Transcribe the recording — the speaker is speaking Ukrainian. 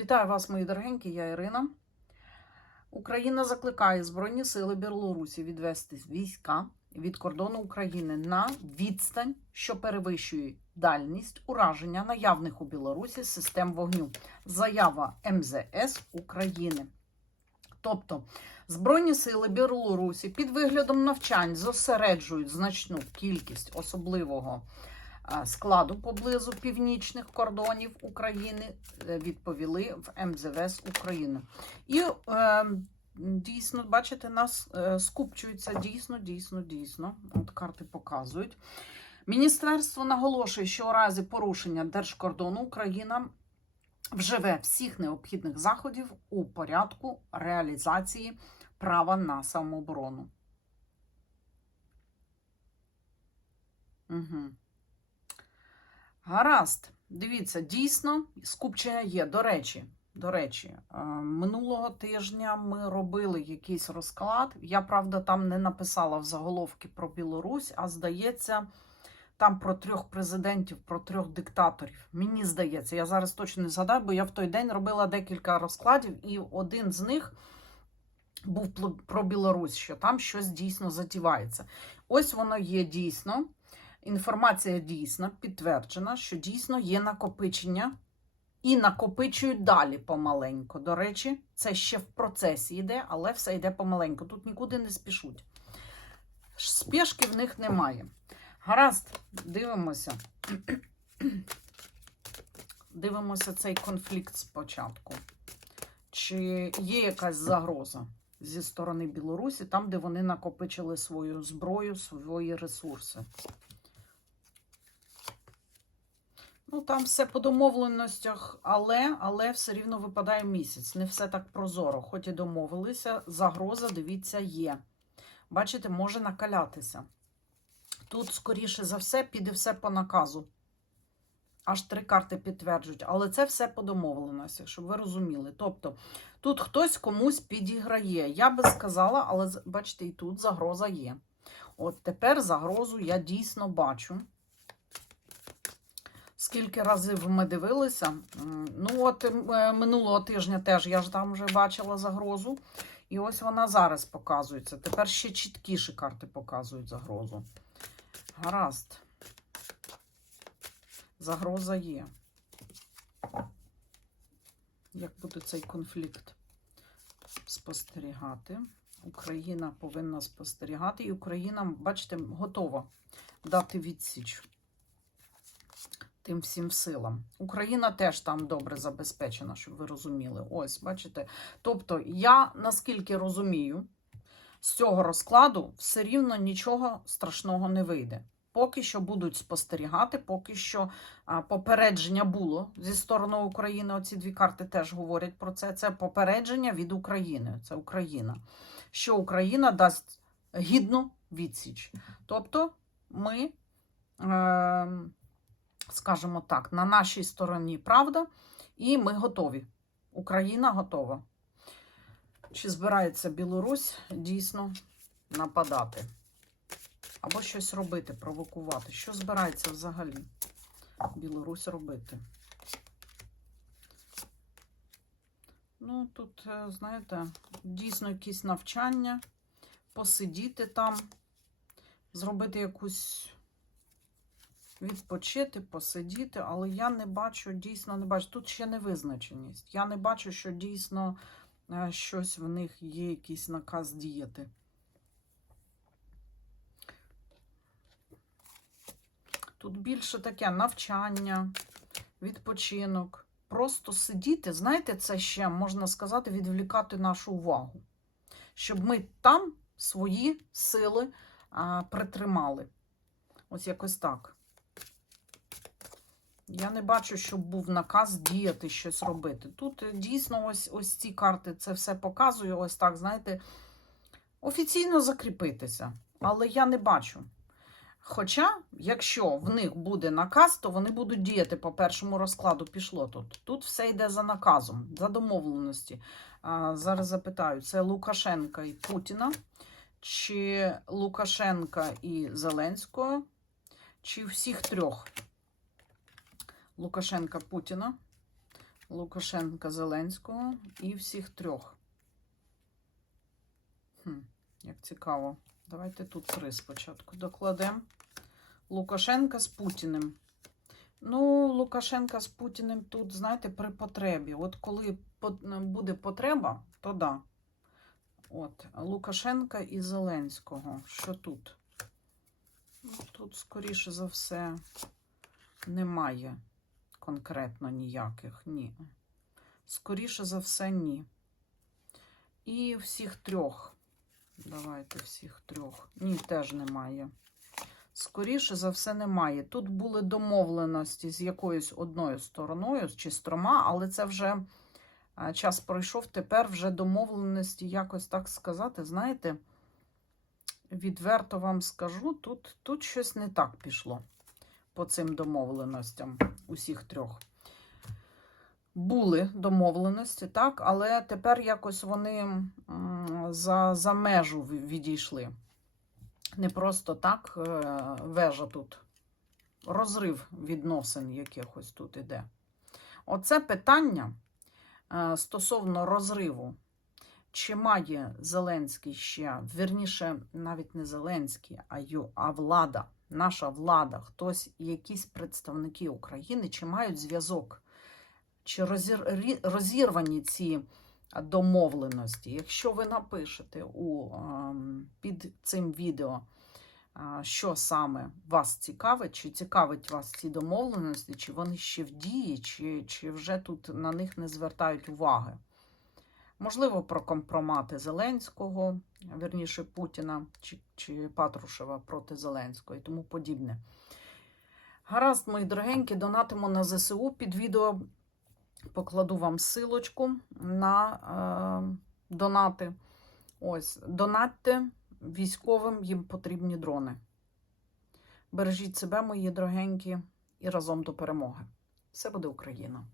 Вітаю вас, мої дорогенькі, я Ірина. Україна закликає Збройні сили Білорусі відвести війська від кордону України на відстань, що перевищує дальність ураження наявних у Білорусі систем вогню. Заява МЗС України. Тобто Збройні сили Білорусі під виглядом навчань зосереджують значну кількість особливого складу поблизу північних кордонів України, е, відповіли в МЗВС України. І е, дійсно, бачите, нас е, скупчується дійсно, дійсно, дійсно. От карти показують. Міністерство наголошує, що у разі порушення держкордону Україна вживе всіх необхідних заходів у порядку реалізації права на самооборону. Угу. Гаразд. Дивіться, дійсно, скупчення є. До речі, до речі, е, минулого тижня ми робили якийсь розклад. Я, правда, там не написала в заголовки про Білорусь, а здається, там про трьох президентів, про трьох диктаторів. Мені здається, я зараз точно не згадаю, бо я в той день робила декілька розкладів, і один з них був про Білорусь, що там щось дійсно затівається. Ось воно є дійсно. Інформація дійсна, підтверджена, що дійсно є накопичення і накопичують далі помаленьку. До речі, це ще в процесі йде, але все йде помаленьку. Тут нікуди не спішуть. Спешки в них немає. Гаразд, дивимося. Дивимося цей конфлікт спочатку. Чи є якась загроза зі сторони Білорусі, там, де вони накопичили свою зброю, свої ресурси? Ну, там все по домовленостях, але, але все рівно випадає місяць. Не все так прозоро. Хоч і домовилися, загроза, дивіться, є. Бачите, може накалятися. Тут, скоріше за все, піде все по наказу. Аж три карти підтверджують, але це все по домовленості, щоб ви розуміли. Тобто, тут хтось комусь підіграє. Я би сказала, але бачите, і тут загроза є. От тепер загрозу я дійсно бачу. Скільки разів ми дивилися? Ну, от е, минулого тижня теж я ж там вже бачила загрозу. І ось вона зараз показується. Тепер ще чіткіші карти показують загрозу. Гаразд. Загроза є. Як буде цей конфлікт спостерігати? Україна повинна спостерігати, і Україна, бачите, готова дати відсіч тим всім силам. Україна теж там добре забезпечена, щоб ви розуміли. Ось, бачите. Тобто, я наскільки розумію, з цього розкладу все рівно нічого страшного не вийде. Поки що будуть спостерігати, поки що попередження було зі сторони України. Оці дві карти теж говорять про це. Це попередження від України. Це Україна. Що Україна дасть гідну відсіч. Тобто ми, е, скажімо так, на нашій стороні правда, і ми готові. Україна готова. Чи збирається Білорусь дійсно нападати? Або щось робити, провокувати. Що збирається взагалі Білорусь робити? Ну, тут, е, знаєте, дійсно якісь навчання, посидіти там, зробити якусь відпочити, посидіти, але я не бачу, дійсно не бачу. Тут ще невизначеність. Я не бачу, що дійсно е, щось в них є, якийсь наказ діяти. Тут більше таке навчання, відпочинок. Просто сидіти, знаєте, це ще можна сказати, відвлікати нашу увагу, щоб ми там свої сили а, притримали. Ось якось так. Я не бачу, щоб був наказ діяти, щось робити. Тут е, дійсно ось, ось ці карти це все показує, ось так, знаєте, офіційно закріпитися. Але я не бачу. Хоча, якщо в них буде наказ, то вони будуть діяти по першому розкладу. Пішло тут. Тут все йде за наказом, за домовленості. А, зараз запитаю, це Лукашенка і Путіна, чи Лукашенка і Зеленського, чи всіх трьох? Лукашенка Путіна. Лукашенка Зеленського і всіх трьох. Хм, як цікаво. Давайте тут три спочатку докладемо. Лукашенка з Путіним. Ну, Лукашенка з Путіним тут, знаєте, при потребі. От коли буде потреба, то да. От, Лукашенка і Зеленського. Що тут? Ну, тут, скоріше за все, немає конкретно ніяких. Ні. Скоріше за все, ні. І всіх трьох. Давайте всіх трьох. Ні, теж немає. Скоріше за все, немає. Тут були домовленості з якоюсь одною стороною чи з трьома, але це вже час пройшов. Тепер вже домовленості, якось так сказати, знаєте, відверто вам скажу, тут, тут щось не так пішло по цим домовленостям усіх трьох. Були домовленості, так, але тепер якось вони за, за межу відійшли. Не просто так е, вежа тут. Розрив відносин якихось тут іде. Оце питання е, стосовно розриву. Чи має Зеленський ще, вірніше, навіть не Зеленський, а, ю, а влада, наша влада, хтось, якісь представники України, чи мають зв'язок, чи розірвані ці домовленості. Якщо ви напишете у, ем, під цим відео, що саме вас цікавить, чи цікавить вас ці домовленості, чи вони ще в дії, чи, чи вже тут на них не звертають уваги. Можливо, про компромати Зеленського, вірніше Путіна чи, чи Патрушева проти Зеленського і тому подібне. Гаразд, мої дорогенькі, донатимо на ЗСУ. Під відео покладу вам силочку на е, донати. Ось, донатьте військовим, їм потрібні дрони. Бережіть себе, мої дорогенькі, і разом до перемоги. Все буде Україна!